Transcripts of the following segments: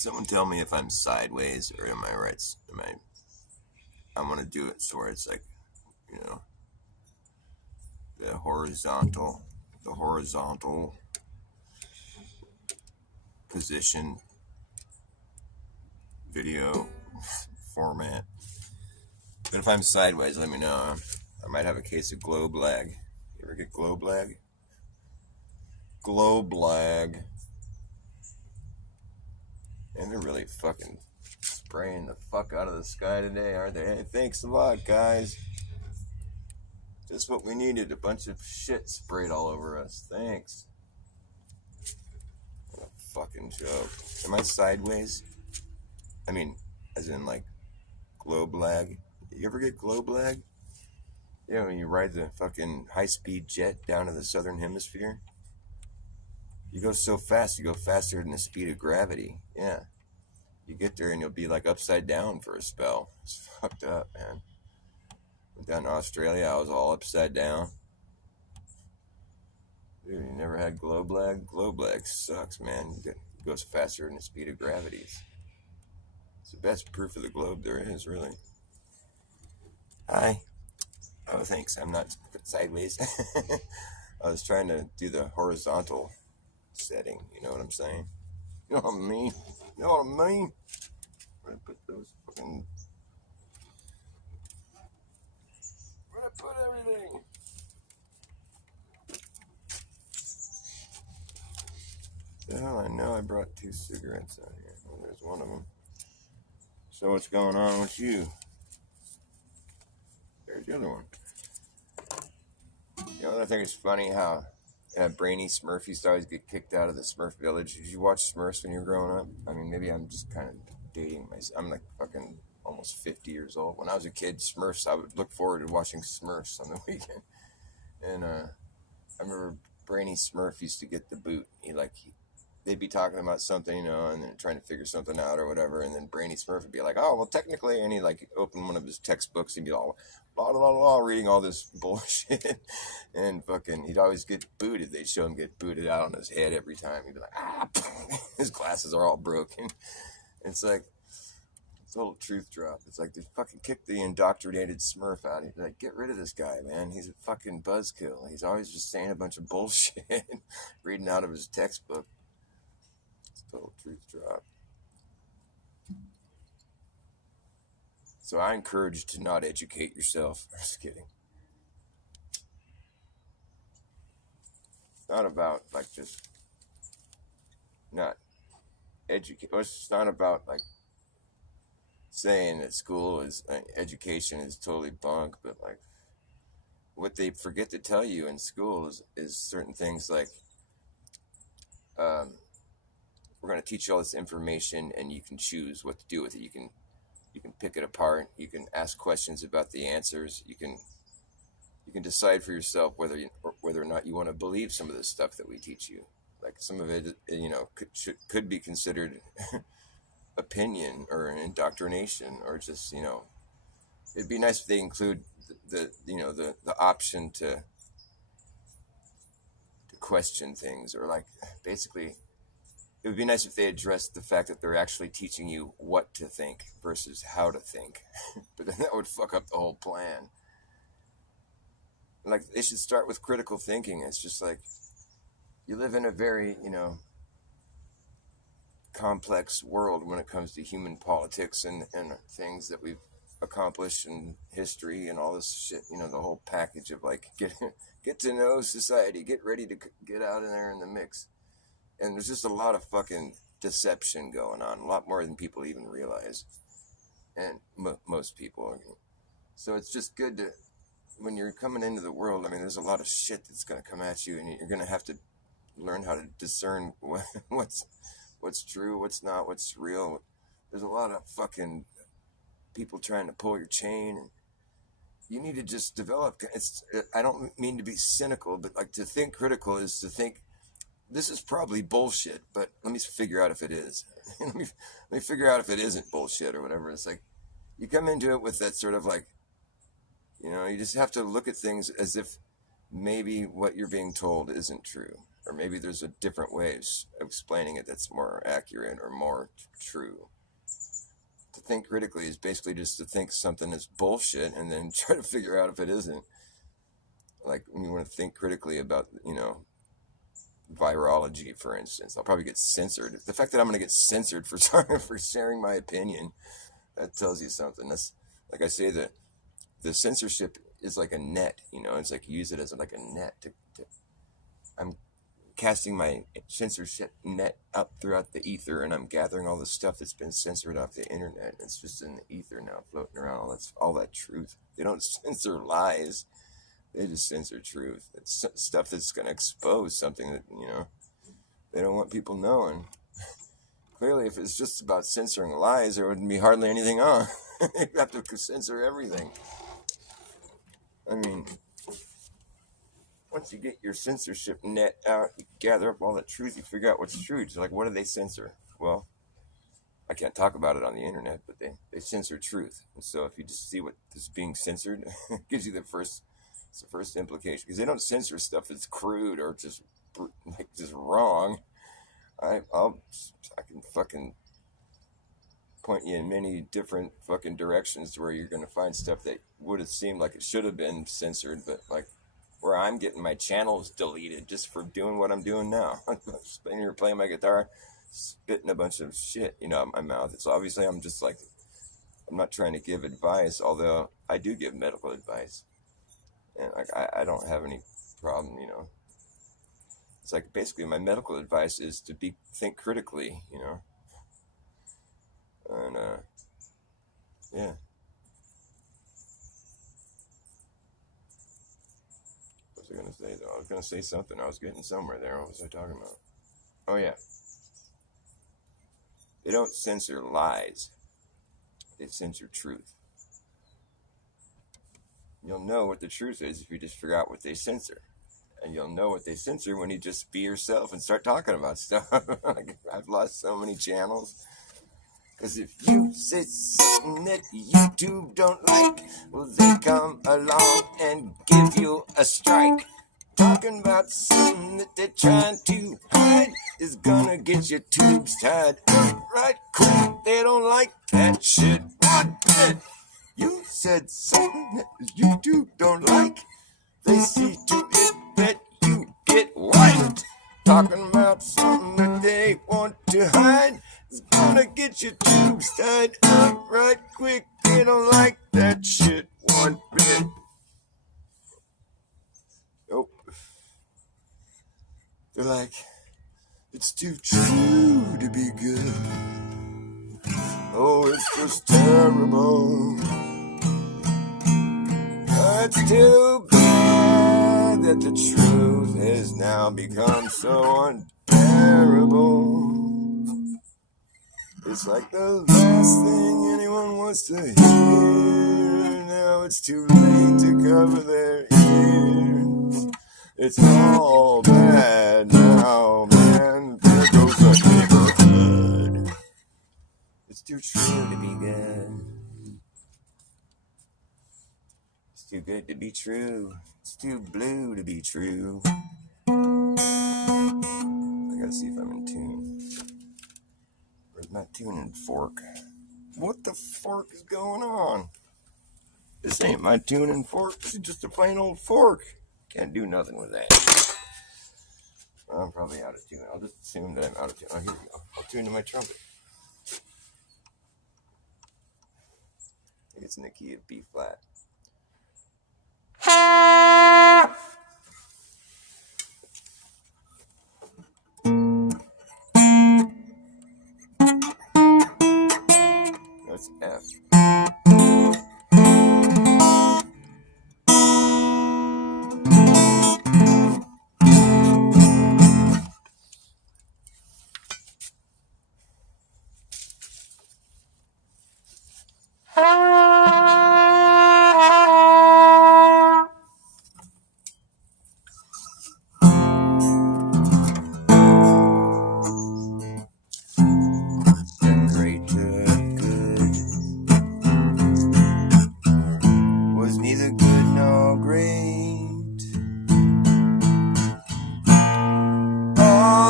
someone tell me if I'm sideways or am I right? I want to do it so where it's like, you know, the horizontal position video format. But if I'm sideways, let me know. I might have a case of globe lag. You ever get globe lag? Globe lag. And they're really fucking spraying the fuck out of the sky today, aren't they? Hey, thanks a lot, guys. Just what we needed. A bunch of shit sprayed all over us. Thanks. What a fucking joke. Am I sideways? I mean, as in like globe lag. You ever get globe lag? Yeah, when you ride the fucking high-speed jet down to the southern hemisphere. You go so fast, you go faster than the speed of gravity. Yeah. You get there and you'll be like upside down for a spell. It's fucked up, man. Went down to Australia, I was all upside down. Dude, you never had globe lag? Globe lag sucks, man. It goes faster than the speed of gravity. It's the best proof of the globe there is, really. Hi. Oh, thanks. I'm not sideways. I was trying to do the horizontal setting. You know what I'm saying? You know what I mean? You know what I mean? Where'd I put those fucking... Where'd I put everything? Well, I know I brought 2 cigarettes out here. Well, there's one of them. So what's going on with you? There's the other one. You know, I think it's funny how brainy Smurf used to always get kicked out of the Smurf village. Did you watch Smurfs when you were growing up? I mean, maybe I'm just kind of dating myself. I'm like fucking almost 50 years old. When I was a kid, Smurfs, I would look forward to watching Smurfs on the weekend. And I remember brainy Smurf used to get the boot. They'd be talking about something, you know, and then trying to figure something out or whatever, and then brainy Smurf would be like, oh, well, technically, and he'd like open one of his textbooks and be all blah, blah, blah, blah, reading all this bullshit, and fucking, he'd always get booted. They'd show him get booted out on his head every time. He'd be like, ah, his glasses are all broken. It's like, it's a little truth drop. It's like, they fucking kick the indoctrinated Smurf out. He'd be like, get rid of this guy, man. He's a fucking buzzkill. He's always just saying a bunch of bullshit, reading out of his textbook. Total truth drop. So I encourage you to not educate yourself. Just kidding. It's not about like just not educate. It's not about like saying that school is education is totally bunk, but like what they forget to tell you in school is certain things like we're going to teach you all this information and you can choose what to do with it. You can pick it apart. You can ask questions about the answers. You can decide for yourself whether or not you want to believe some of the stuff that we teach you. Like some of it, you know, could be considered opinion or indoctrination, or just, you know, it'd be nice if they include the option to question things, or like basically it would be nice if they addressed the fact that they're actually teaching you what to think versus how to think. But then that would fuck up the whole plan. Like, they should start with critical thinking. It's just like, you live in a very, you know, complex world when it comes to human politics and things that we've accomplished in history and all this shit, you know, the whole package of like, get to know society, get ready to get out in there in the mix. And there's just a lot of fucking deception going on, a lot more than people even realize. And most people. So it's just good to, when you're coming into the world, I mean, there's a lot of shit that's going to come at you, and you're going to have to learn how to discern what's true, what's not, what's real. There's a lot of fucking people trying to pull your chain, and you need to just develop. I don't mean to be cynical, but like, to think critical is to think, this is probably bullshit, but let me figure out if it is. let me figure out if it isn't bullshit or whatever. It's like, you come into it with that sort of like, you know, you just have to look at things as if maybe what you're being told isn't true, or maybe there's a different way of explaining it that's more accurate or more true. To think critically is basically just to think something is bullshit and then try to figure out if it isn't. Like when you want to think critically about, virology, for instance, I'll probably get censored. The fact that I'm going to get censored for for sharing my opinion, that tells you something. That's like I say that the censorship is like a net. It's like use it as like a net I'm casting my censorship net up throughout the ether, and I'm gathering all the stuff that's been censored off the internet. It's just in the ether now, floating around. All that truth. They don't censor lies. They just censor truth. It's stuff that's going to expose something that, they don't want people knowing. Clearly, if it's just about censoring lies, there wouldn't be hardly anything on. You'd have to censor everything. I mean, once you get your censorship net out, you gather up all that truth, you figure out what's true. It's like, what do they censor? Well, I can't talk about it on the internet, but they censor truth. And so if you just see what is being censored, it gives you it's the first implication. Because they don't censor stuff that's crude or just wrong. I can fucking point you in many different fucking directions where you're going to find stuff that would have seemed like it should have been censored, but like where I'm getting my channels deleted just for doing what I'm doing now. I'm sitting here playing my guitar, spitting a bunch of shit, out my mouth. It's obviously I'm not trying to give advice, although I do give medical advice. And like I don't have any problem, It's like basically my medical advice is to think critically, And yeah. What was I gonna say though? I was gonna say something. I was getting somewhere there. What was I talking about? Oh yeah. They don't censor lies. They censor truth. You'll know what the truth is if you just figure out what they censor. And you'll know what they censor when you just be yourself and start talking about stuff. I've lost so many channels. Because if you say something that YouTube don't like, well, they come along and give you a strike. Talking about something that they're trying to hide is gonna get your tubes tied up right quick. They don't like that shit. What did you said something that YouTube don't like? They see to it that you get wiped. Talking about something that they want to hide is gonna get your tubes tied up right quick. They don't like that shit one bit. Nope. They're like, it's too true to be good. Oh, it's just terrible. It's too bad that the truth has now become so unbearable. It's like the last thing anyone wants to hear. Now it's too late to cover their ears. It's all bad now, man. There goes the neighborhood. It's too true to be good. It's too good to be true. It's too blue to be true. I gotta see if I'm in tune. Where's my tuning fork? What the fork is going on? This ain't my tuning fork. This is just a plain old fork. Can't do nothing with that. I'm probably out of tune. I'll just assume that I'm out of tune. Oh, here we go. I'll tune to my trumpet. I think it's in the key of B flat. No, it's F.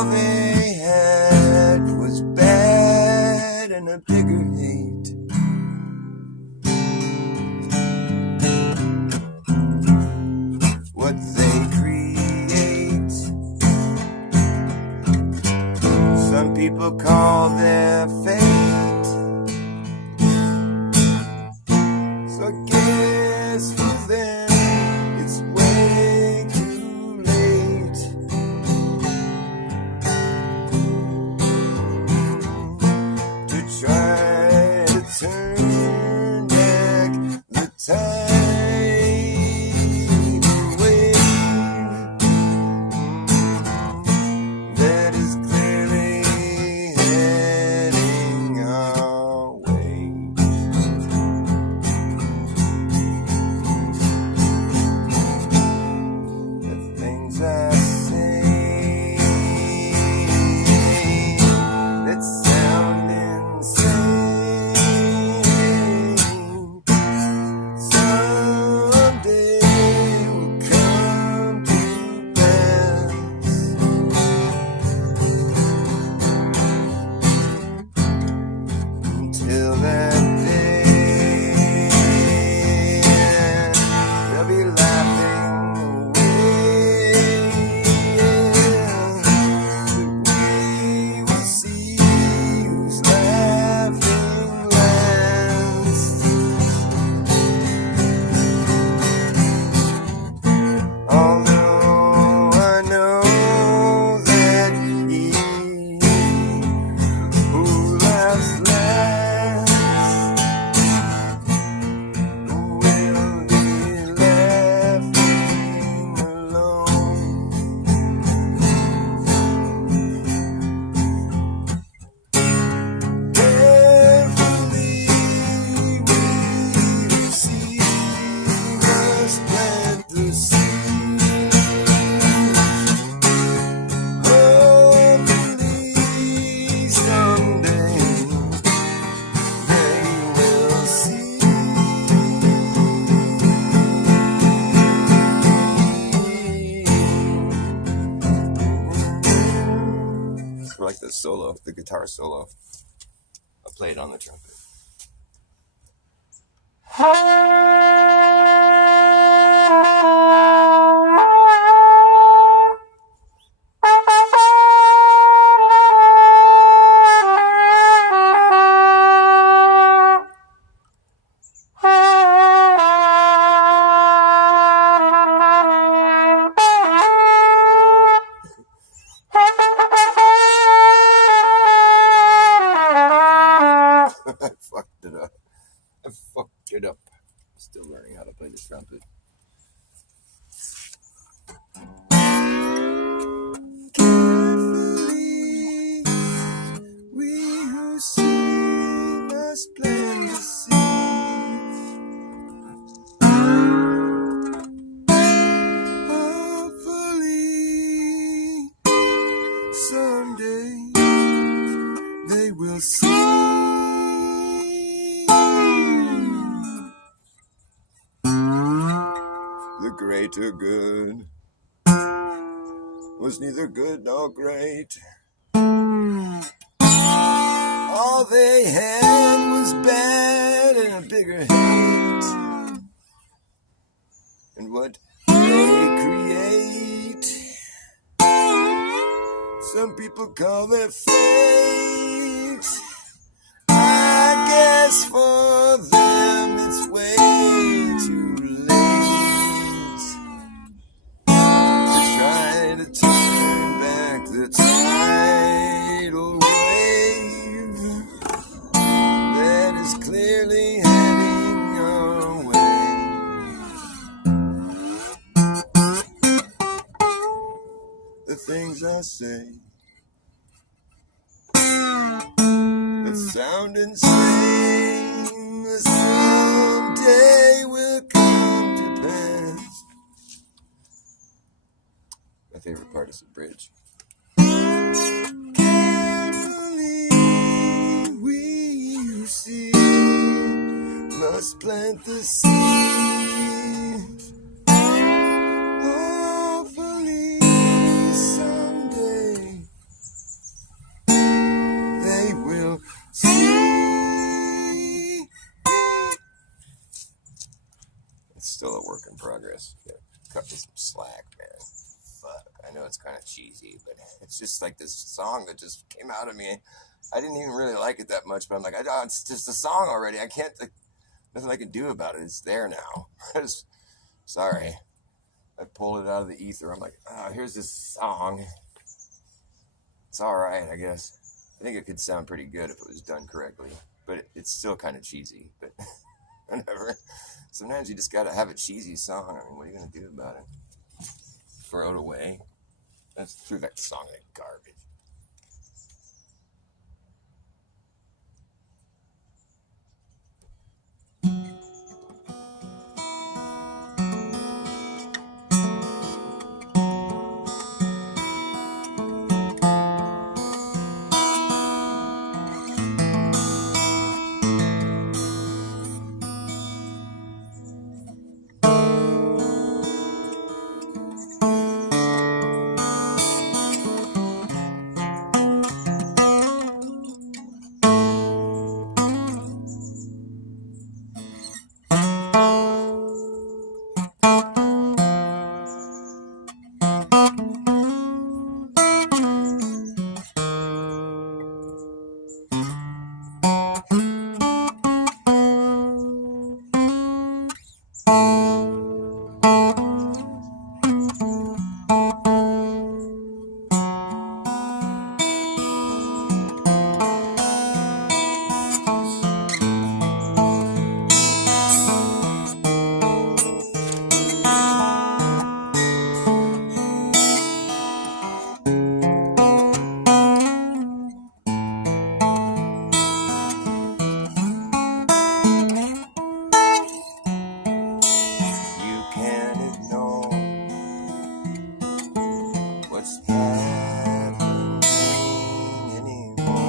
all they had was bad and a bigger hate. What they create, some people call their fate. So I guess for them it's way too late to try to turn back the tide wave that is clearly heading our way. The things I say that sound insane someday will come to pass. Until that day, they'll be laughing away. But we will see who's laughing last. Although I know that he who laughs last will be laughing alone. Carefully we see us plant the seed. Hopefully someday they will see. I like the solo, the guitar solo. I'll play it on the trumpet. I fucked it up. I fucked it up. Still learning how to play the trumpet. Carefully, we who see must plant the seeds. Hopefully, someday they will see. The greater good was neither good nor great. All they had was bad and a bigger hate. And what they create, some people call their fate. I guess for them it's way too late to try to turn back the tidal wave that is clearly heading our way. The things I say that sound insane someday will come to pass. My favorite part is the bridge. Carefully we who see must plant the seed. Hopefully someday honest. You gotta cut me some slack, man. Fuck. I know it's kind of cheesy, but it's just like this song that just came out of me. I didn't even really like it that much, but I'm like, it's just a song already. I can't, nothing I can do about it. It's there now. Sorry. I pulled it out of the ether. I'm like, here's this song. It's all right, I guess. I think it could sound pretty good if it was done correctly, but it's still kind of cheesy. But whatever. Sometimes you just gotta have a cheesy song. I mean, what are you gonna do about it? Throw it away? Let's throw that song in garbage. You can't ignore what's happening anymore.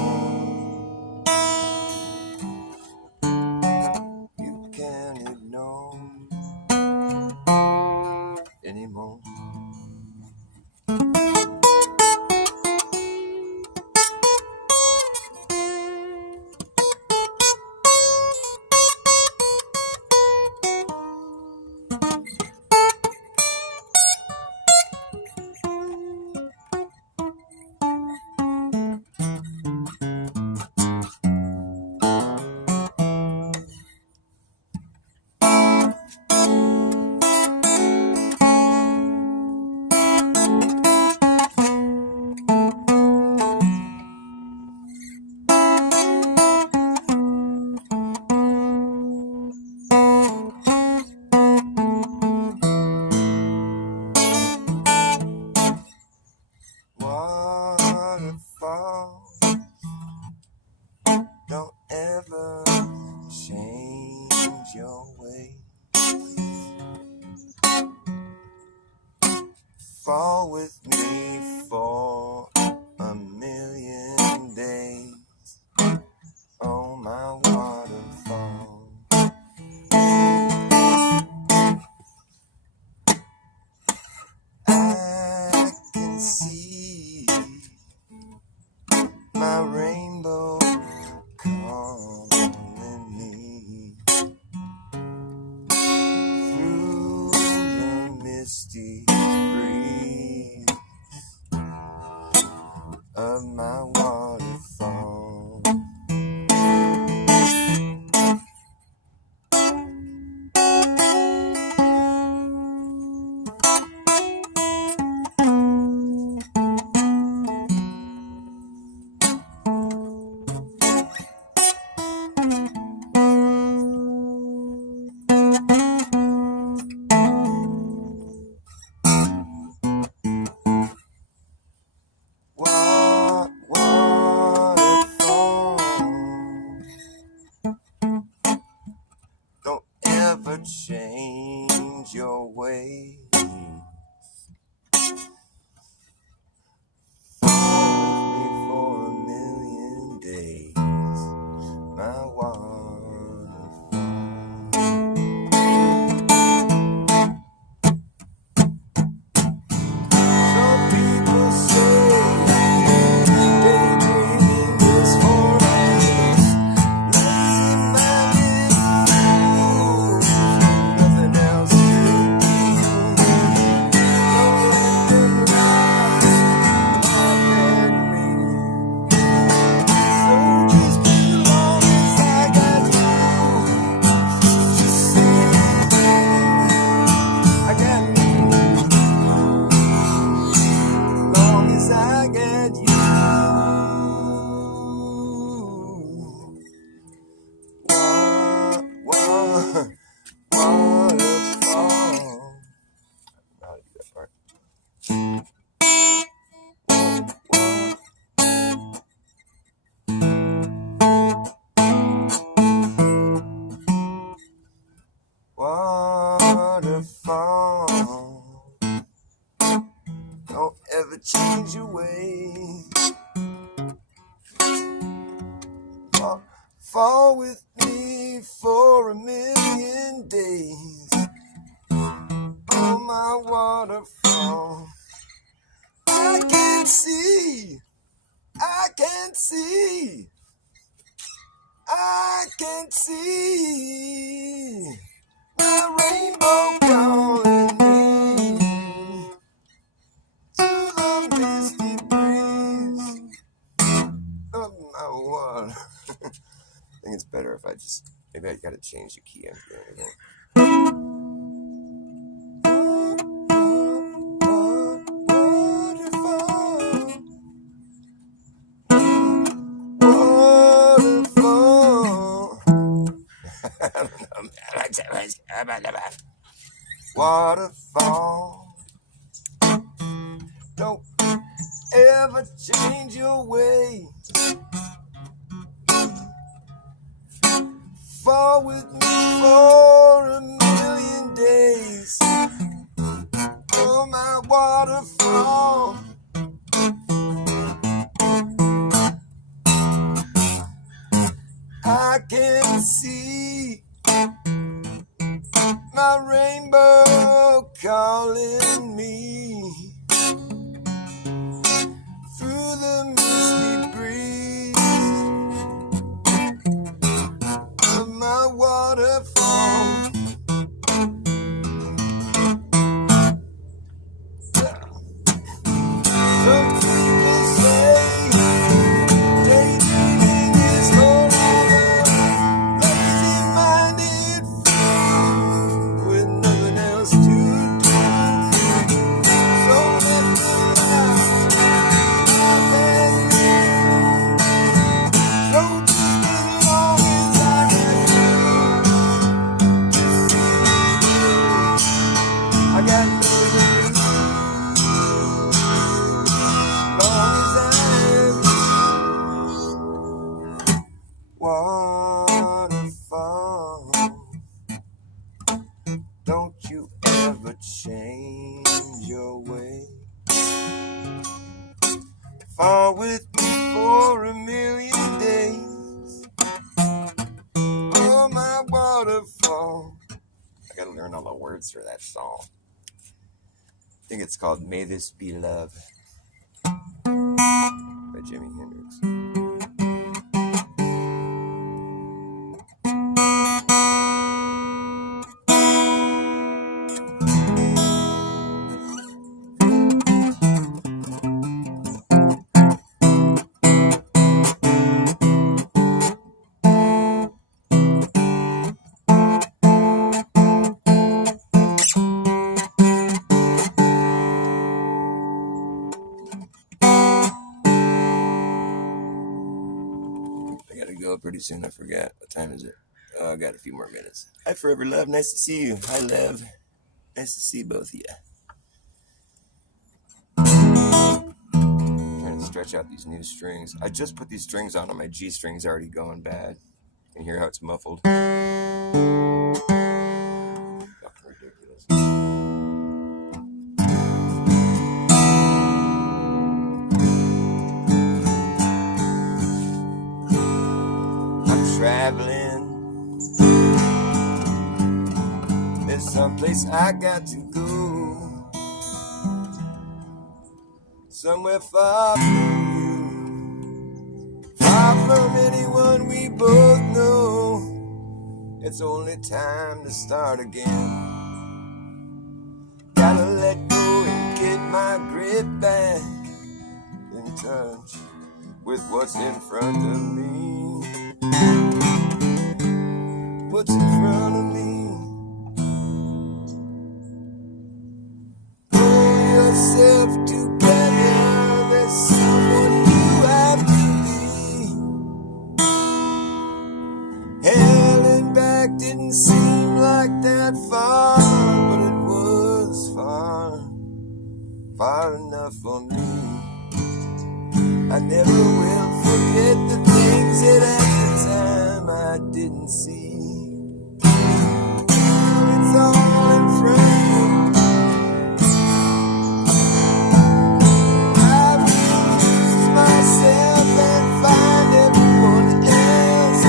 You can't ignore anymore. Waterfall, don't ever change your way. Fall with me for a million days. Oh, my waterfall. I can see my rainbow calling me through the misty breeze of my waterfall. Fall with me for a million days. Oh, my waterfall. I can see, I can see, I can see my rainbow calling me to the misty breeze of my water. I think it's better if I just, maybe I gotta change the key I'm doing it. Waterfall, don't ever change your way. Fall with me for a million days. Oh, my waterfall. I can see my rainbow calling me through the misty breeze of my waterfall. Some people say daydreaming is forever, lazy-minded with nothing else to do. So let the light laugh at me. So just as long as I can just see me through. I got no limits. Long as I'm waterfall. Don't you ever change your way. Fall with me for a million days. Oh, my waterfall. I gotta learn all the words for that song. I think it's called May This Be Love by Jimi Hendrix. I gotta go pretty soon. I forgot. What time is it? Oh, I got a few more minutes. Hi, Forever Love. Nice to see you. Hi, Lev. Nice to see both of you. Trying to stretch out these new strings. I just put these strings on, and my G string's already going bad. You can hear how it's muffled. Fucking ridiculous. I'm traveling. There's someplace I got to go. Somewhere far from you. Far from anyone we both know. It's only time to start again. Gotta let go and get my grip back. In touch with what's in front of me. What's in front of me? Pull yourself together. There's someone you have to be. Hell and back didn't seem like that far, but it was far enough for me. I never will forget the things that at the time I didn't see. It's all in front of me. I will lose myself and find everyone else.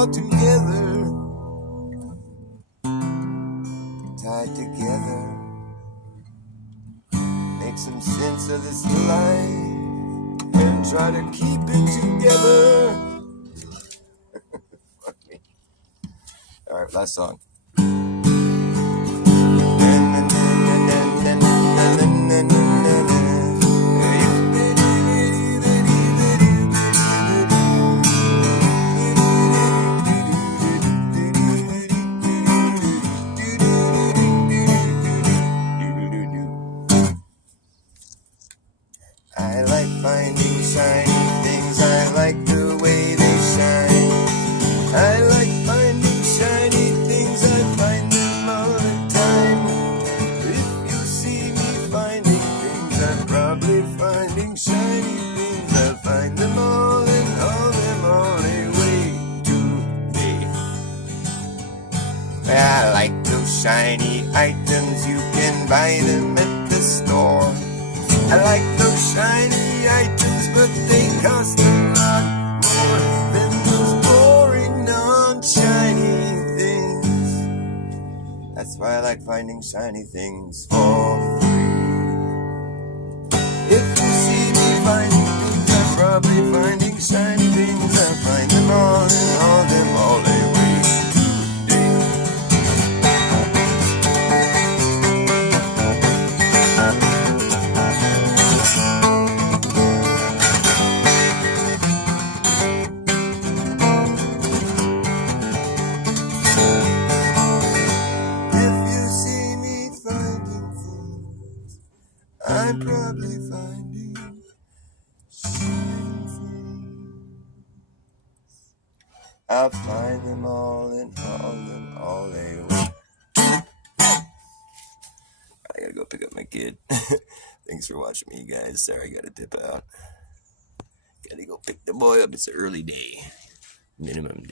all together, tied together. Make some sense of this life and try to keep it together. Fuck me. Alright, last song. I like finding shiny things, I like the way they shine. I like finding shiny things, I find them all the time. If you see me finding things, I'm probably finding shiny things. I find them all and haul them all away today. I like those shiny items, you can buy them at the store. I like those shiny items, but they cost a lot more than those boring, non-shiny things. That's why I like finding shiny things for free. If you see me finding things, I'm probably finding shiny things. I find them all and haul them all away today. I'm probably finding shiny things. I'll find them all and haul them all away. I gotta go pick up my kid. Thanks for watching me, guys. Sorry, I gotta dip out. Gotta go pick the boy up. It's an early day. Minimum.